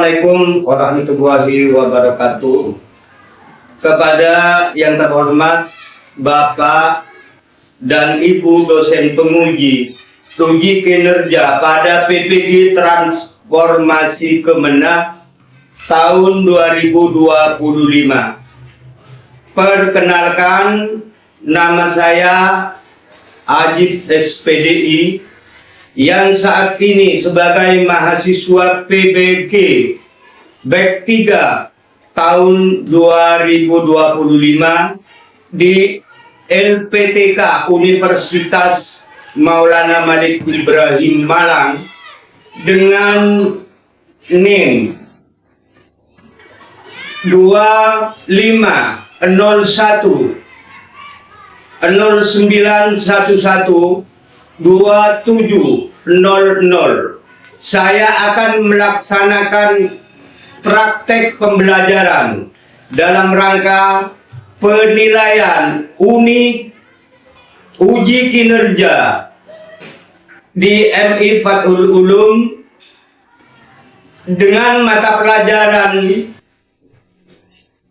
Assalamualaikum warahmatullahi wabarakatuh. Kepada yang terhormat Bapak dan Ibu dosen penguji uji kinerja pada PPG Transformasi Kemenang tahun 2025. Perkenalkan, nama saya Ajif SPDI yang saat ini sebagai mahasiswa PBG Bek 3 tahun 2025 di LPTK Universitas Maulana Malik Ibrahim Malang dengan NIM 2501 0911 2700. Saya akan melaksanakan praktek pembelajaran dalam rangka penilaian uji kinerja di MI Fathul Ulum dengan mata pelajaran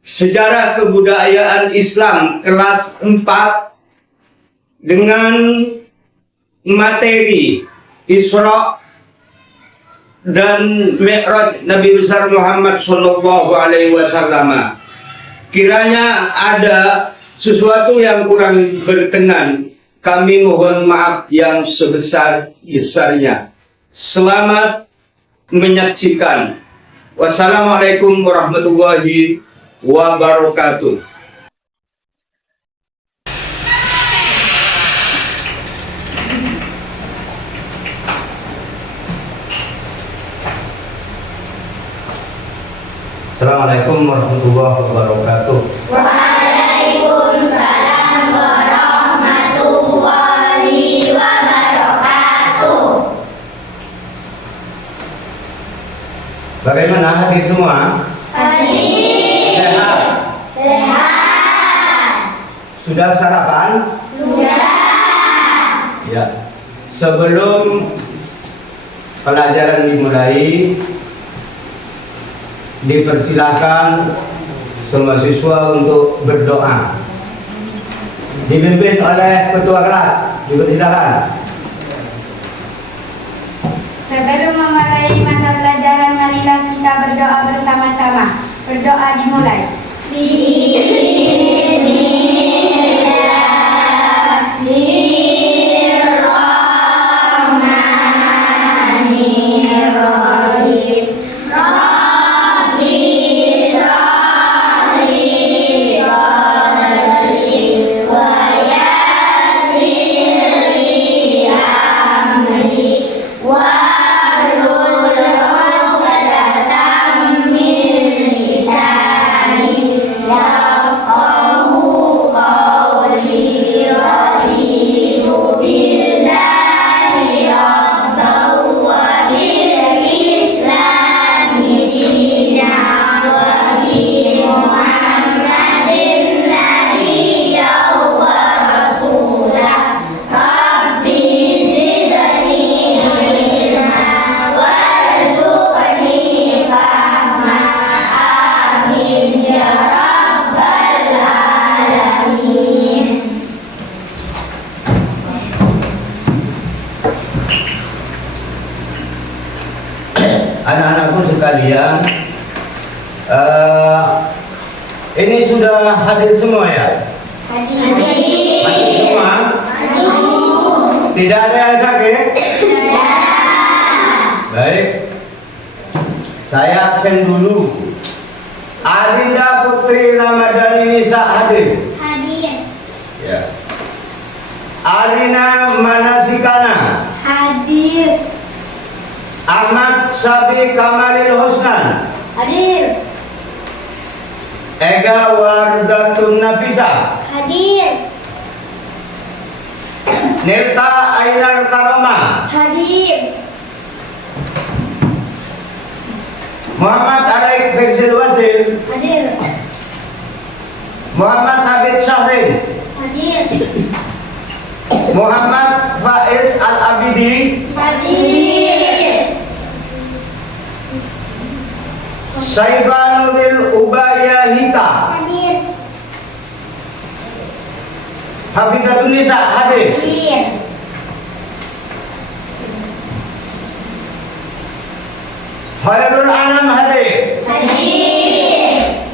Sejarah Kebudayaan Islam kelas 4 dengan materi Isra dan Mi'raj Nabi besar Muhammad Sallallahu Alaihi Wasallam. Kiranya ada sesuatu yang kurang berkenan, kami mohon maaf yang sebesar-besarnya. Selamat menyaksikan. Wassalamualaikum warahmatullahi wabarakatuh. Assalamualaikum warahmatullahi wabarakatuh. Waalaikumsalam warahmatullahi wabarakatuh. Bagaimana hadir semua? Hadir. Sehat? Sehat. Sudah sarapan? Sudah. Ya. Sebelum pelajaran dimulai, dipersilakan semua siswa untuk berdoa. Dipimpin oleh ketua kelas. Dipersilakan. Sebelum memulai mata pelajaran, marilah kita berdoa bersama-sama. Berdoa dimulai. Bismillahirrahmanirrahim. Anak-anakku sekalian, ini sudah hadir semua ya? Hadir. Masih semua? Tidak ada yang sakit? Baik. Saya absen dulu. Adinda Putri Ramadhani Nisa hadir? Hadir. Ya. Arina Manasikana? Hadir. Ahmad Sabi Kamalil Husnan? Hadir. Ega Wardatun Nafisa? Hadir. Nirta Ainar Karoma? Hadir. Muhammad Araik Fiksil Wasil? Hadir. Muhammad Habib Syahrin? Hadir. Muhammad Faiz Al-Abidi? Hadir. Saifanudil Ubayahita. Hadir. Hafidatun Nisa hadir. Hadir. Khairul Anam hadir. Hadir.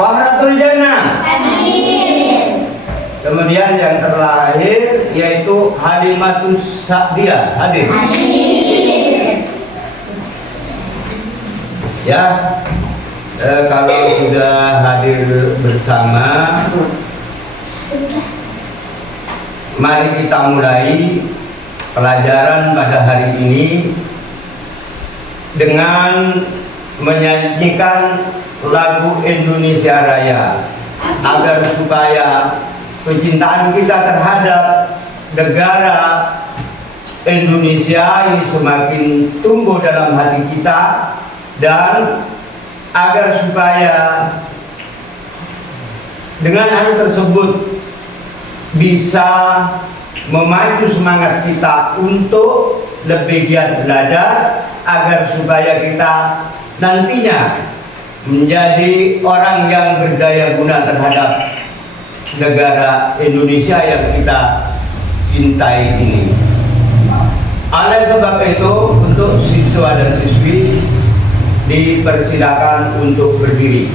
Fahratul Jannah. Hadir. Kemudian yang terlahir yaitu Halimatus Sa'diyah hadir. Hadir. Ya, kalau sudah hadir bersama, mari kita mulai pelajaran pada hari ini dengan menyanyikan lagu Indonesia Raya agar supaya kecintaan kita terhadap negara Indonesia ini semakin tumbuh dalam hati kita, dan agar supaya dengan hal tersebut bisa memacu semangat kita untuk lebih giat belajar, agar supaya kita nantinya menjadi orang yang berdaya guna terhadap negara Indonesia yang kita cintai ini. Oleh sebab itu, untuk siswa dan siswi dipersilakan untuk berdiri.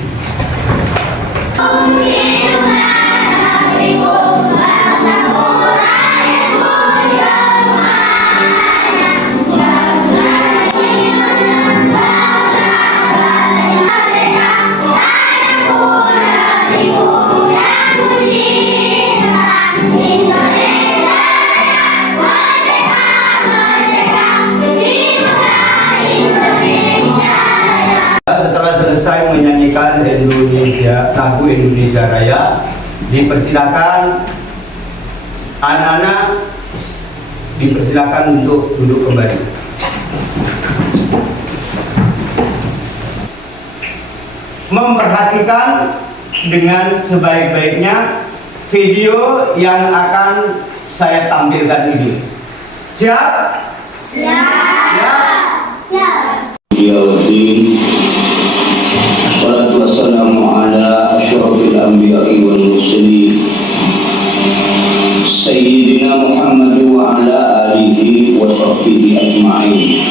Setelah selesai menyanyikan lagu Indonesia Raya, dipersilakan anak-anak dipersilakan untuk duduk kembali. Memperhatikan dengan sebaik-baiknya video yang akan saya tampilkan ini. Siap? Siap. Siap. Yauddin, Assalatu wassalamu ala asyrafil anbiya'i wal mursalin Sayyidina Muhammad wa ala alihi wa sahbihi ajma'in.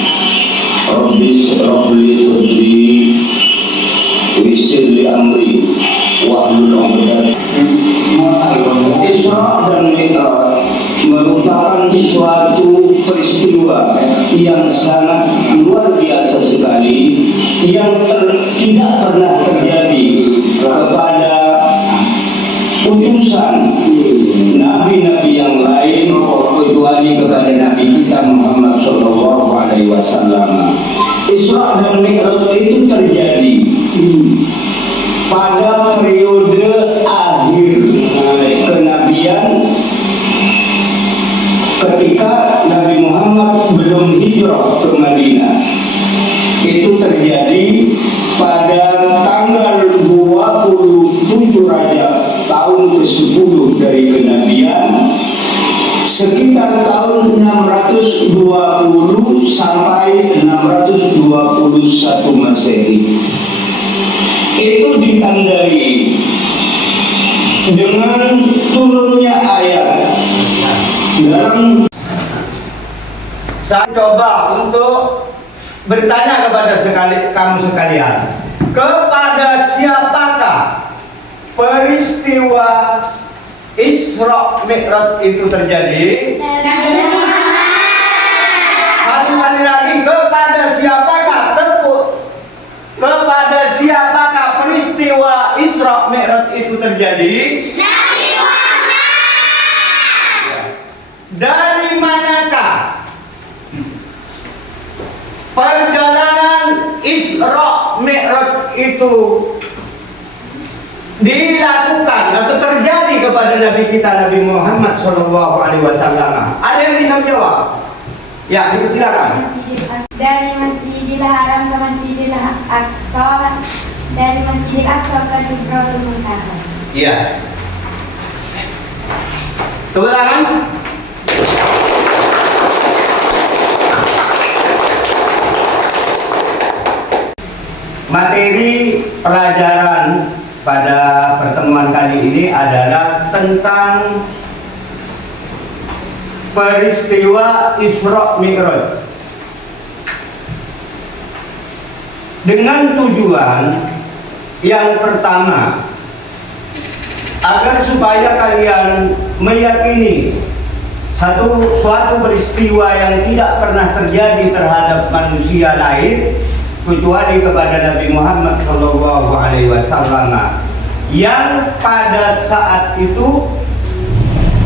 Rabbi shrah li sadri wa yassir li amri wahlul 'uqdatam. Isra dan Mi'raj merupakan suatu peristiwa yang sangat luar biasa sekali, yang tidak pernah terjadi kepada utusan nabi-nabi yang lain kecuali kepada Nabi kita Muhammad Shallallahu Alaihi Wasallam. Isra dan Mi'raj itu terjadi pada periode akhir kenabian, ketika Nabi Muhammad belum hijrah ke Madinah. Itu terjadi pada tanggal 27 Rajab tahun ke-10 dari kenabian, sekitar tahun 620 sampai 621 Masehi. Itu ditandai dengan turunnya ayat dalam. Saya coba untuk bertanya kepada kamu sekalian, kepada siapakah peristiwa Isra Mi'raj itu terjadi? Nabi Muhammad. Satu kali lagi, kepada siapakah kepada siapakah peristiwa Isra Mi'raj itu terjadi? Nabi Muhammad. Dari manakah perjalanan Isra Mi'raj itu dilakukan atau terjadi kepada Nabi kita Nabi Muhammad Shallallahu Alaihi Wasallam? Ada yang bisa menjawab? Ya, dipersilakan. Dari Masjidil Haram ke Masjidil Aqsa, dari Masjidil Aqsa ke Sidratul Muntaha. Iya. Tepuk tangan. Materi pelajaran pada pertemuan kali ini adalah tentang peristiwa Isra Mi'raj, dengan tujuan yang pertama, agar supaya kalian meyakini suatu peristiwa yang tidak pernah terjadi terhadap manusia lain kecuali kepada Nabi Muhammad SAW, yang pada saat itu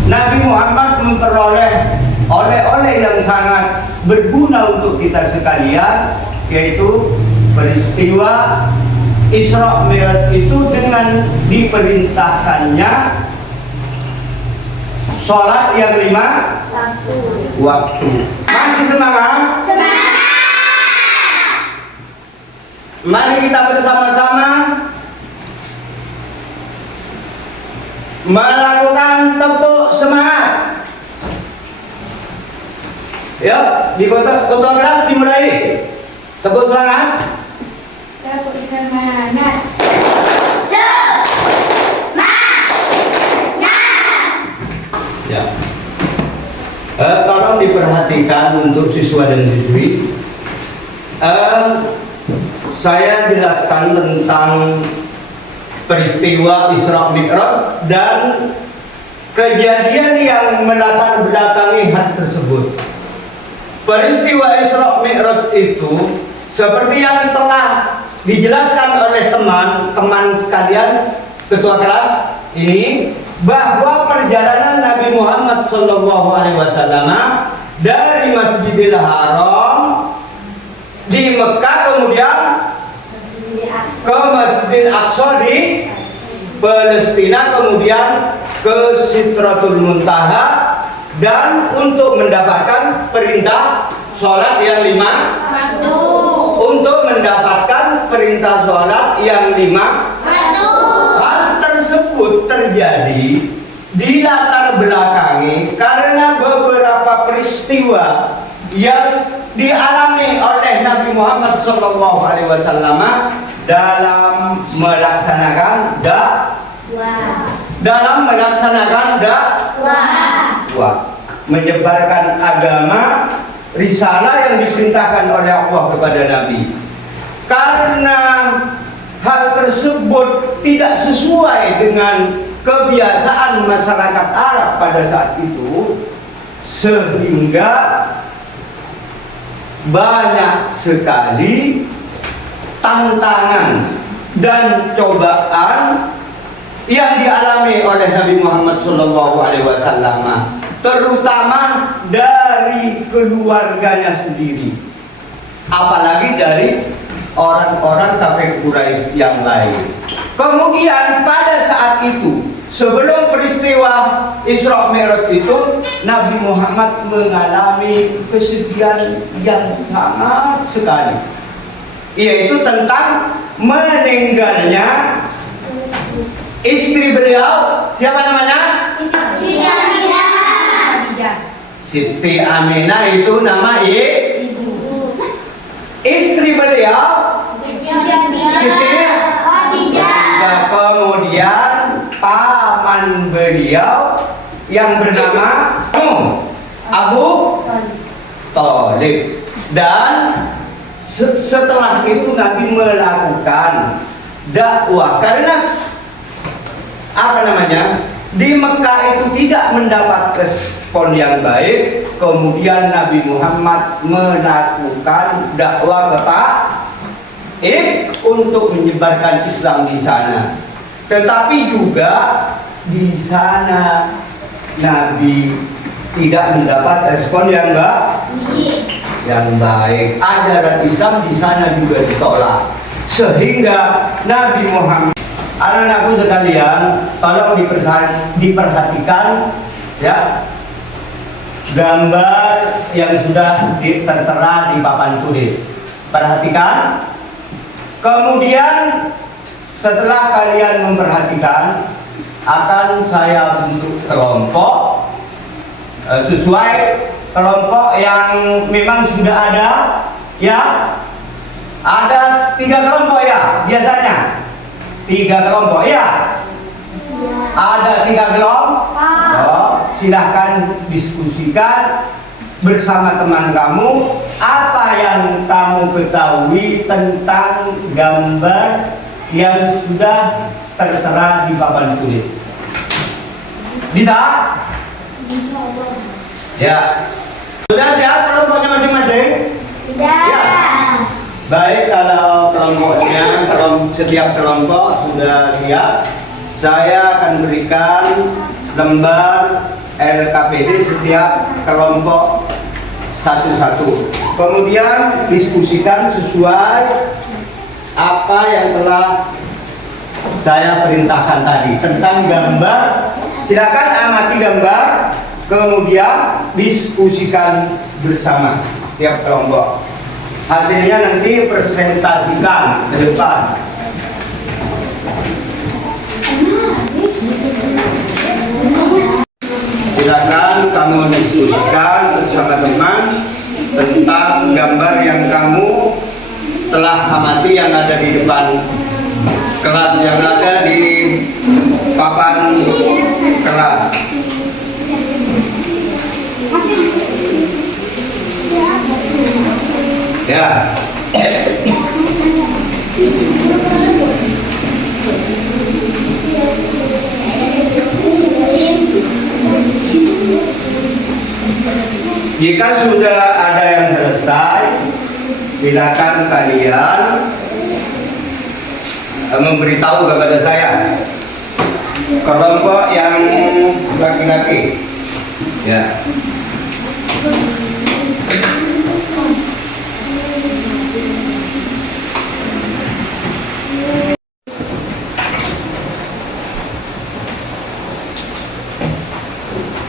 Nabi Muhammad memperoleh oleh-oleh yang sangat berguna untuk kita sekalian, yaitu peristiwa Isra Mi'raj itu dengan diperintahkannya sholat yang 5 waktu. Masih semangat? Semangat. Mari kita bersama-sama melakukan tepuk semangat. Ya, di kota kelas dimulai. Tepuk semangat. Tepuk semangat. Ya. Tolong diperhatikan untuk siswa dan siswi. Saya jelaskan tentang peristiwa Isra Mi'raj dan kejadian yang melatar belakangi hal tersebut. Peristiwa Isra Mi'raj itu seperti yang telah dijelaskan oleh teman-teman sekalian, ketua kelas ini, bahwa perjalanan Nabi Muhammad SAW dari Masjidil Haram di Mekah kemudian ke Masjidil Aqsa di Palestina, kemudian ke Sidratul Muntaha, dan untuk mendapatkan perintah sholat yang 5 Waktu. untuk mendapatkan perintah sholat yang 5 Waktu. hal tersebut terjadi di latar belakangi karena beberapa peristiwa yang dialami oleh Nabi Muhammad SAW dalam melaksanakan dakwah, menyebarkan agama, risalah yang diperintahkan oleh Allah kepada Nabi. Karena hal tersebut tidak sesuai dengan kebiasaan masyarakat Arab pada saat itu, sehingga banyak sekali tantangan dan cobaan yang dialami oleh Nabi Muhammad SAW, terutama dari keluarganya sendiri, apalagi dari orang-orang kafir Quraisy yang lain. Kemudian pada saat itu, sebelum peristiwa Isra Mi'raj itu, Nabi Muhammad mengalami kesedihan yang sangat sekali, yaitu tentang meninggalnya istri beliau. Siapa namanya? Siti Aminah. Itu nama ibu. Istri beliau Siti Khadijah. Kemudian paman beliau yang bernama Abu Thalib. Dan setelah itu Nabi melakukan dakwah karena di Mekah itu tidak mendapat respon yang baik. Kemudian Nabi Muhammad melakukan dakwah ke Taif untuk menyebarkan Islam di sana. Tetapi juga di sana Nabi tidak mendapat respon yang baik. Ajaran Islam di sana juga ditolak, sehingga Nabi Muhammad, anak-anakku sekalian, tolong diperhatikan ya gambar yang sudah tertera di papan tulis. Perhatikan. Kemudian setelah kalian memperhatikan, akan saya bentuk kelompok sesuai kelompok yang memang sudah ada ya. Ada 3 kelompok ya biasanya. 3 kelompok ya. Ada 3 kelompok. Silahkan diskusikan bersama teman kamu apa yang kamu ketahui tentang gambar yang sudah tertera di papan tulis. Bisa? Ya. Sudah siap kelompoknya masing-masing? Sudah. Ya. Baik, kalau kelompoknya, setiap kelompok sudah siap, saya akan berikan lembar LKPD setiap kelompok satu-satu. Kemudian diskusikan sesuai apa yang telah saya perintahkan tadi tentang gambar. Silakan amati gambar, kemudian diskusikan bersama tiap kelompok. Hasilnya nanti presentasikan ke depan. Silakan kamu diskusikan bersama teman tentang gambar yang kamu telah amati yang ada di depan kelas, yang ada di papan kelas. Ya. Jika sudah ada yang selesai, silakan kalian memberitahu kepada saya. Kelompok yang laki-laki, ya.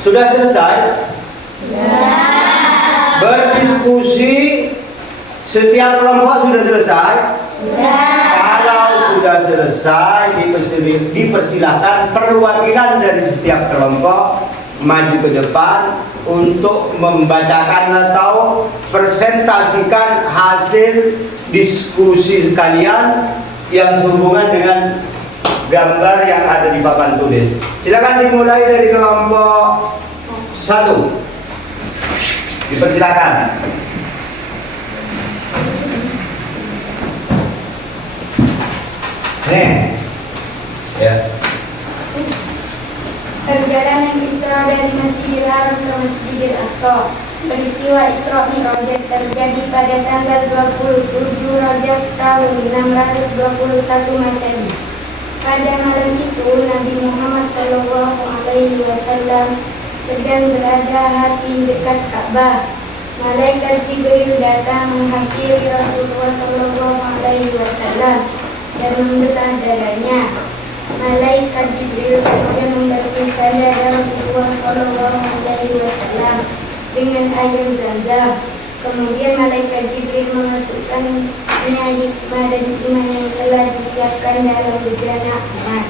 Sudah selesai? Berdiskusi setiap kelompok sudah selesai? Kalau sudah selesai, dipersilakan perwakilan dari setiap kelompok maju ke depan untuk membacakan atau presentasikan hasil diskusi kalian yang sehubungan dengan gambar yang ada di papan tulis. Silakan dimulai dari kelompok 1. Dipersilakan. Nih, ya. Perjalanan Isra dari Masjidil Haram ke Masjidil Aqsa. Peristiwa Isra Mi'raj terjadi pada tanggal 27 Rajab tahun 621 Masehi. Pada malam itu Nabi Muhammad SAW sedang berada di dekat Ka'bah. Malaikat Jibril datang menghampiri Rasulullah SAW dan membelah dadanya. Malaikat Jibril kemudian membersihkan dada Rasulullah SAW dengan air Zam-Zam. Kemudian malaikat Jibril memasukkannya hikmah dan iman yang telah disiapkan dalam bejana emas.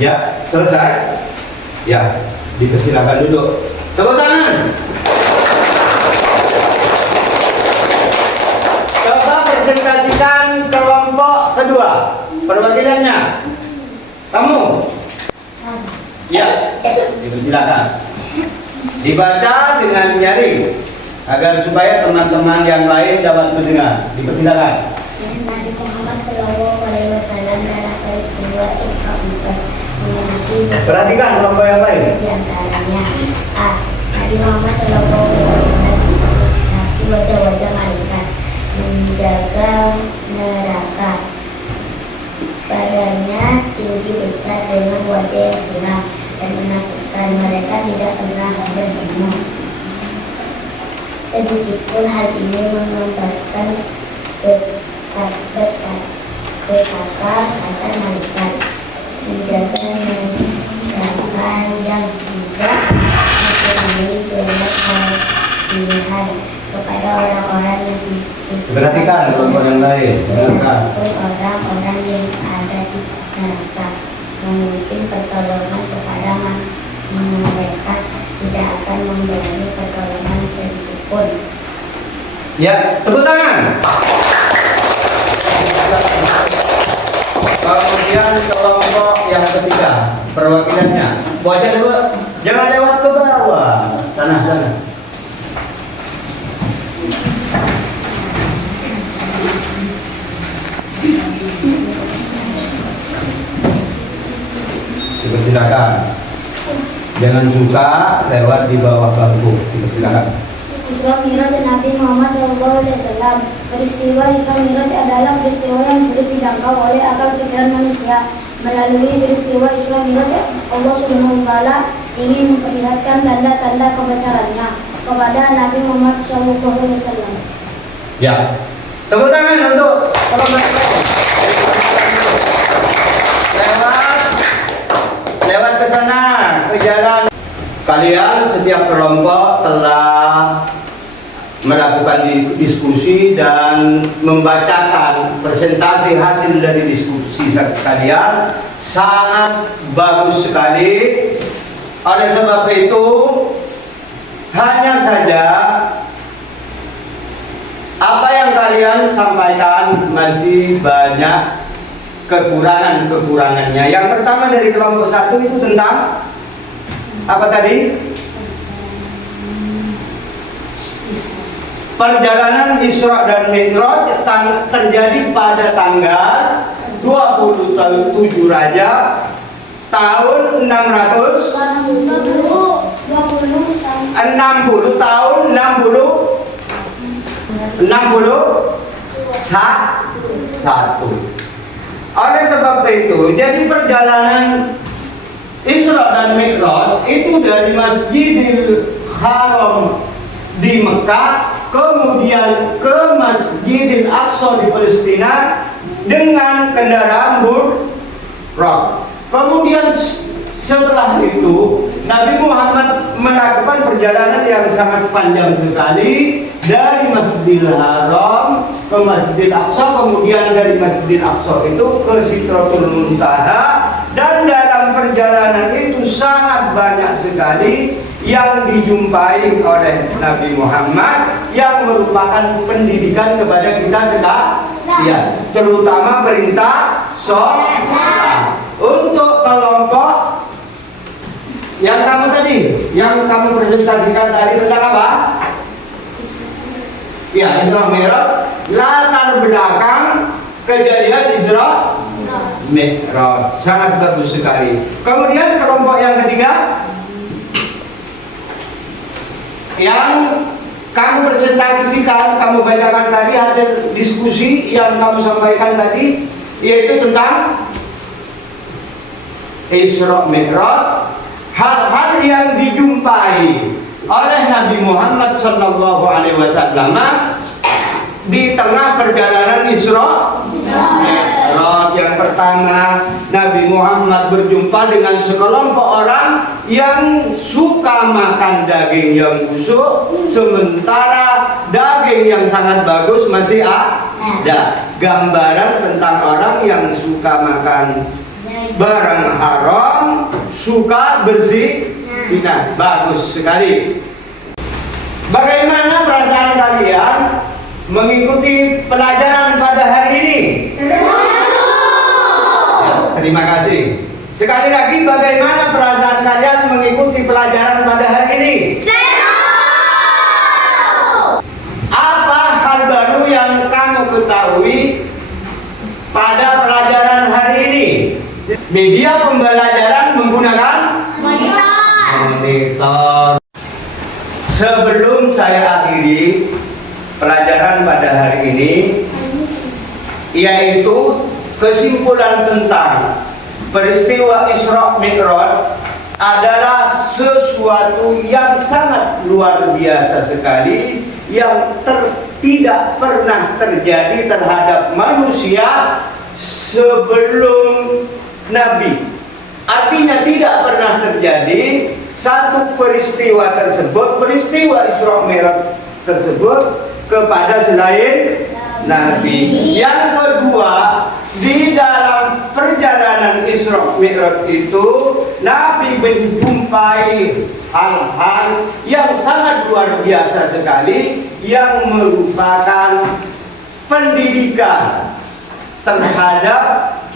Ya, selesai. Ya, dipersilakan duduk. Tepuk tangan. Coba presentasikan kelompok kedua. Perwakilannya. Kamu. Ya, dipersilakan. Dibaca dengan jari agar supaya teman-teman yang lain dapat mendengar. Dipersilakan. Nabi Muhammad SAW dalam peristiwa Isra Mi'raj memiliki Perhatikan kelompok yang lain. di antaranya A. Nabi Muhammad SAW melihat wajah-wajah malaikat menjaga neraka. Badannya tinggi besar dengan wajah yang suram dan menakutkan. Mereka tidak pernah ada semua. Sedikitpun hal ini menggambarkan betapa kasar malaikat menjaga neraka yang tidak mempunyai banyak pilihan kepada orang-orang yang bisik. Perhatikan kelompok yang lain. Dengarkan. Orang-orang yang ada di neraka mungkin pertolongan kepada mereka tidak akan memberi pertolongan sedikitpun. Ya, tepuk tangan. Kemudian kelompok yang ketiga, perwakilannya. Baca dulu, jangan lewat ke bawah. Sana. Silakan. Jangan suka lewat di bawah bangku. Silakan. Isra Mi'raj Nabi Muhammad SAW. Peristiwa Isra Mi'raj adalah peristiwa yang sulit dijangkau oleh akal pikiran manusia. Melalui peristiwa Isra Mi'raj, Allah Subhanahu wa Ta'ala ingin memperlihatkan tanda-tanda kebesarannya kepada Nabi Muhammad SAW. Ya. Tepuk tangan untuk lewat ke sana, ke jalan. Kalian setiap kelompok telah melakukan diskusi dan membacakan presentasi hasil dari diskusi kalian. Sangat bagus sekali. Oleh sebab itu, hanya saja apa yang kalian sampaikan masih banyak kekurangannya. Yang pertama dari kelompok 1 itu tentang apa tadi? Perjalanan Isra dan Mi'raj terjadi pada tanggal 27 Rajab tahun 61. Oleh sebab itu, jadi perjalanan Isra dan Mi'raj itu dari Masjidil Haram di Mekah kemudian ke Masjidil Aqsa di Palestina dengan kendaraan buraq. Kemudian setelah itu Nabi Muhammad melakukan perjalanan yang sangat panjang sekali dari Masjidil Haram ke Masjidil Aqsa, kemudian dari Masjidil Aqsa itu ke Sidratul Muntaha, dan dalam perjalanan itu sangat banyak sekali yang dijumpai oleh Nabi Muhammad yang merupakan pendidikan kepada kita sekalian, terutama perintah sholat. Untuk kelompok yang kamu presentasikan tadi tentang apa? Ya, Isra Mi'raj, latar belakang kejadian Isra Mi'raj, sangat bagus sekali. Kemudian kelompok yang ketiga yang kamu presentasikan, kamu bacakan tadi hasil diskusi yang kamu sampaikan tadi, yaitu tentang Isra Mi'raj, hal-hal yang dijumpai oleh Nabi Muhammad SAW di tengah perjalanan Isra Mi'raj. Yang pertama, Nabi Muhammad berjumpa dengan sekelompok orang yang suka makan daging yang busuk, sementara daging yang sangat bagus masih ada. Gambaran tentang orang yang suka makan barang haram, suka berzina. Bagus sekali. Bagaimana perasaan kalian mengikuti pelajaran pada hari ini? Terima kasih. Sekali lagi, bagaimana perasaan kalian mengikuti pelajaran pada hari ini? Apa hal baru yang kamu ketahui pada pelajaran hari ini? Media pembelajaran menggunakan monitor. Sebelum saya akhiri pelajaran pada hari ini, yaitu kesimpulan tentang peristiwa Isra Mi'raj adalah sesuatu yang sangat luar biasa sekali, yang tidak pernah terjadi terhadap manusia sebelum Nabi. Artinya tidak pernah terjadi satu peristiwa tersebut, peristiwa Isra Mi'raj tersebut, kepada selain Nabi. Yang kedua, di dalam perjalanan Isra Mi'raj itu Nabi menjumpai hal-hal yang sangat luar biasa sekali yang merupakan pendidikan terhadap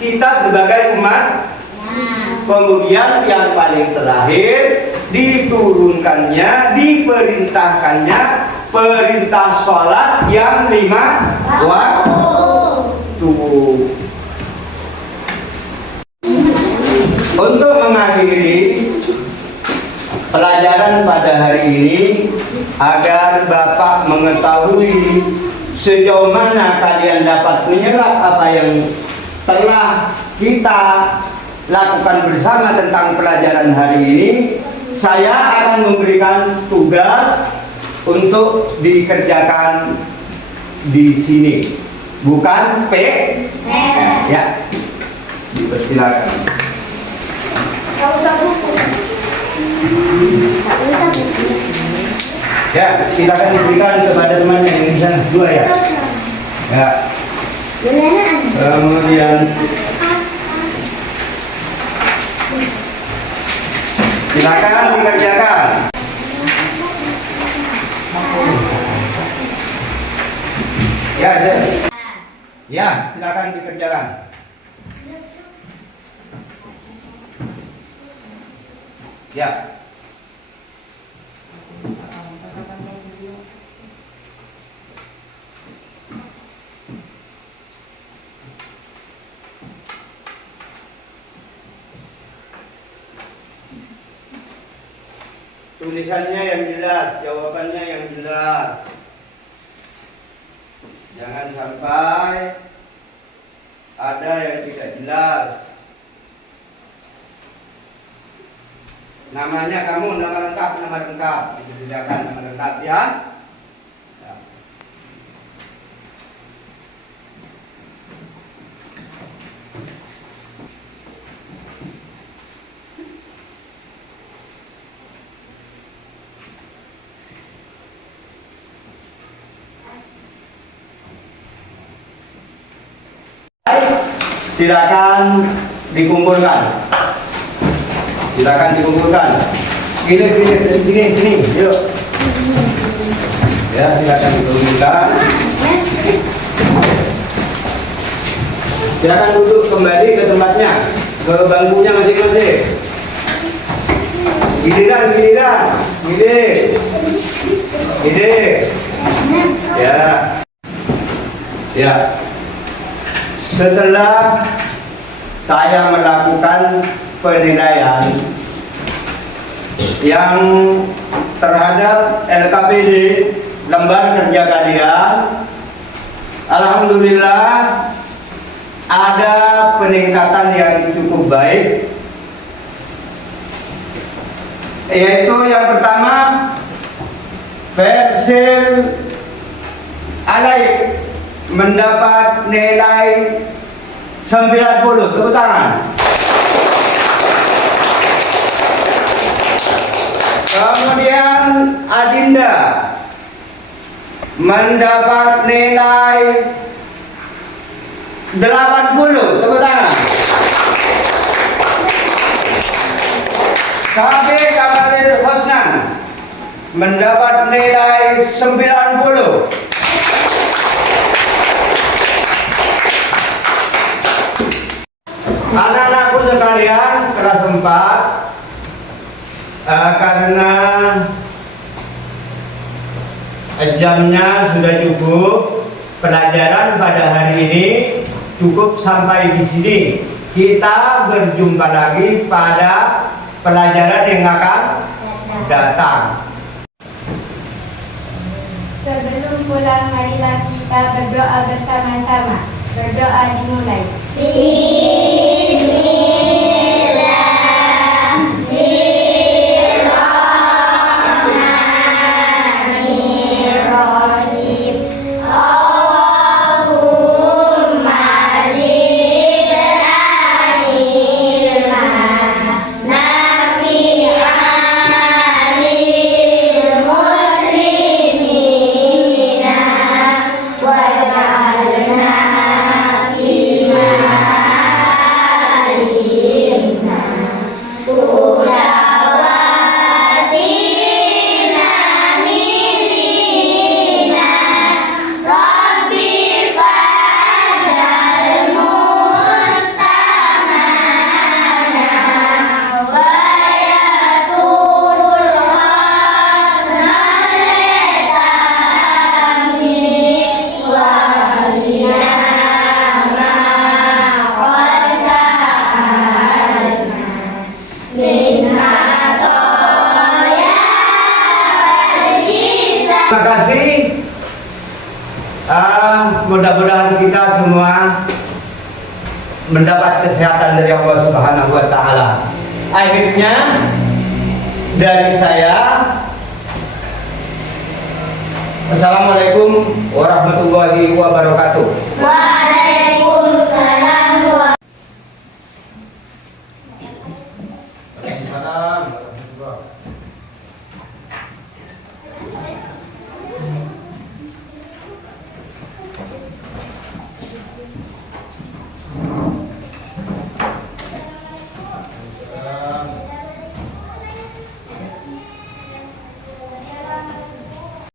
kita sebagai umat. Kemudian yang paling terakhir diturunkannya, diperintahkannya perintah sholat yang 5 waktu. Untuk mengakhiri pelajaran pada hari ini, agar Bapak mengetahui sejauh mana kalian dapat menyerap apa yang telah kita lakukan bersama tentang pelajaran hari ini, saya akan memberikan tugas untuk dikerjakan di sini, bukan ya. Persilakan. Gak usah buku. Gak usah buku. Ya, silakan diberikan kepada temannya yang di sana, 2 ya. Ya. Kemudian silakan dikerjakan. Ya, ya, silakan dikerjakan. Ya. Tulisannya yang jelas, jawabannya yang jelas. Jangan sampai ada yang tidak jelas. Namanya kamu, nama lengkap, disediakan nama lengkap ya. Ya. Silakan dikumpulkan. Silakan dikumpulkan. Sini, yuk. Ya, silakan dikumpulkan. Silakan duduk kembali ke tempatnya, ke bangkunya masing-masing. Giliran. Ya. Ya. Setelah saya melakukan penilaian yang terhadap LKPD lembar kerja kalian, alhamdulillah ada peningkatan yang cukup baik, yaitu yang pertama Versil Alaik mendapat nilai 90. Tepuk tangan. Kemudian Adinda mendapat nilai 80. Tepuk tangan. Sabi Kamaril Hosnan mendapat nilai 90. Anak-anakku sekalian, kelas 4, karena jamnya sudah cukup, pelajaran pada hari ini cukup sampai di sini. Kita berjumpa lagi pada pelajaran yang akan datang. Sebelum pulang, marilah kita berdoa bersama-sama. Berdoa dimulai. Waj'alna fi Mudah-mudahan kita semua mendapat kesehatan dari Allah Subhanahu wa taala. Akhirnya dari saya, Assalamualaikum warahmatullahi wabarakatuh. Waalaikumsalam Waalaikumsalam warahmatullahi wabarakatuh.